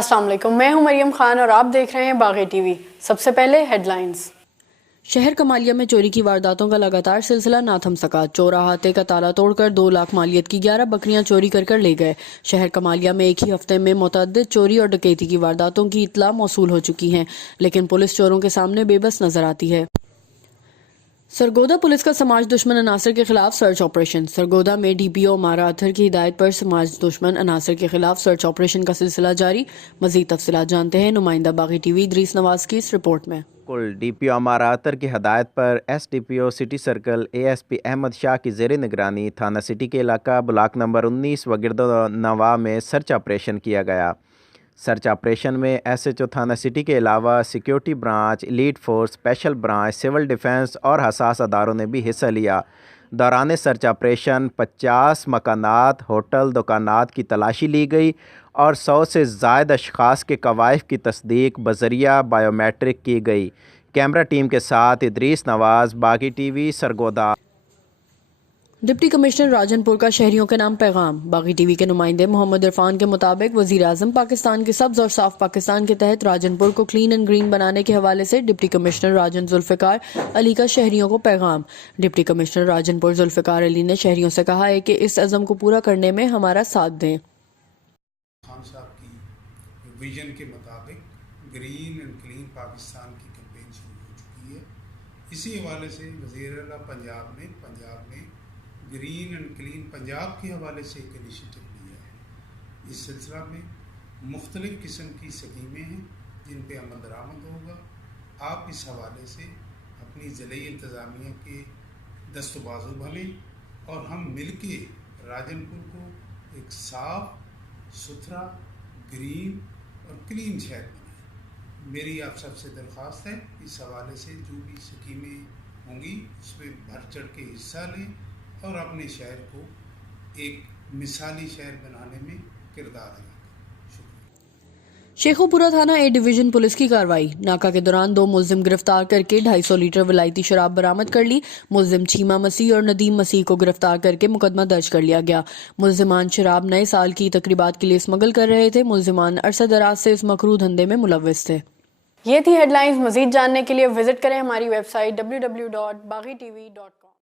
السلام علیکم، میں ہوں مریم خان اور آپ دیکھ رہے ہیں باغی ٹی وی۔ سب سے پہلے ہیڈ لائنز۔ شہر کمالیہ میں چوری کی وارداتوں کا لگاتار سلسلہ نہ تھم سکا۔ چور احاطے کا تالا توڑ کر 2 لاکھ مالیت کی 11 بکریاں چوری کر لے گئے۔ شہر کمالیہ میں ایک ہی ہفتے میں متعدد چوری اور ڈکیتی کی وارداتوں کی اطلاع موصول ہو چکی ہیں، لیکن پولیس چوروں کے سامنے بے بس نظر آتی ہے۔ سرگودا پولیس کا سماج دشمن عناصر کے خلاف سرچ آپریشن۔ سرگودا میں ڈی پی او مارا اتھر کی ہدایت پر سماج دشمن عناصر کے خلاف سرچ آپریشن کا سلسلہ جاری۔ مزید تفصیلات جانتے ہیں نمائندہ باغی ٹی وی ادریس نواز کی اس رپورٹ میں۔ ڈی پی او مارا اتھر کی ہدایت پر SDPO city circle ASP Ahmad Shah کی زیر نگرانی تھانہ سٹی کے علاقہ بلاک نمبر 19 و گرد و نواح میں سرچ آپریشن کیا گیا۔ سرچ آپریشن میں ایس ایچ او تھانہ سٹی کے علاوہ security branch, elite force, special branch, civil defence اور حساس اداروں نے بھی حصہ لیا۔ دوران سرچ آپریشن 50 مکانات، ہوٹل، دکانات کی تلاشی لی گئی اور 100 سے زائد اشخاص کے کوائف کی تصدیق بذریعہ بائیو میٹرک کی گئی۔ کیمرہ ٹیم کے ساتھ ادریس نواز، باغی T V, Sargodha. Deputy commissioner Rajan پور کا شہریوں کے نام پیغام۔ باغی ٹی وی کے نمائندے محمد عرفان کے مطابق وزیر اعظم پاکستان کے سبز اور صاف پاکستان کے تحت راجن پور کو کلین اینڈ گرین بنانے کے حوالے سے ڈپٹی کمشنر راجن ذوالفقار علی کا شہریوں کو پیغام۔ ڈپٹی کمشنر راجن پور ذوالفقار علی نے شہریوں سے کہا ہے کہ اس عزم کو پورا کرنے میں ہمارا ساتھ دیں۔ خان صاحب کی ویژن کے مطابق گرین اینڈ کلین پاکستان کی کیمپین شروع ہو چکی ہے۔ اسی حوالے سے وزیر اعلیٰ پنجاب نے گرین اینڈ کلین پنجاب کے حوالے سے ایک انیشیٹو لیا ہے۔ اس سلسلہ میں مختلف قسم کی اسکیمیں ہیں جن پہ عمل درآمد ہوگا۔ آپ اس حوالے سے اپنی ضلعی انتظامیہ کے دست و بازو بھلیں اور ہم مل کے راجن پور کو ایک صاف ستھرا، گرین اور کلین شہر بنائیں۔ میری آپ سب سے درخواست ہے اس حوالے سے جو بھی اسکیمیں ہوں گی اس میں بڑھ چڑھ کے حصہ لیں اور اپنے شہر کو ایک مثالی شہر بنانے میں کردار ادا کریں۔ شکریہ۔ شیخو پورہ تھانہ اے ڈویژن پولیس کی کارروائی۔ ناکہ کے دوران 2 ملزم گرفتار کر کے 250 لیٹر ولائتی شراب برآمد کر لی۔ ملزم چیمہ مسیح اور ندیم مسیح کو گرفتار کر کے مقدمہ درج کر لیا گیا۔ ملزمان شراب نئے سال کی تقریبات کے لیے اسمگل کر رہے تھے۔ ملزمان عرصہ دراز سے اس مکروہ دھندے میں ملوث تھے۔ یہ تھی ہیڈ لائنز۔ مزید جاننے کے لیے وزٹ کریں ہماری ویب سائٹ www.baghi.tv.com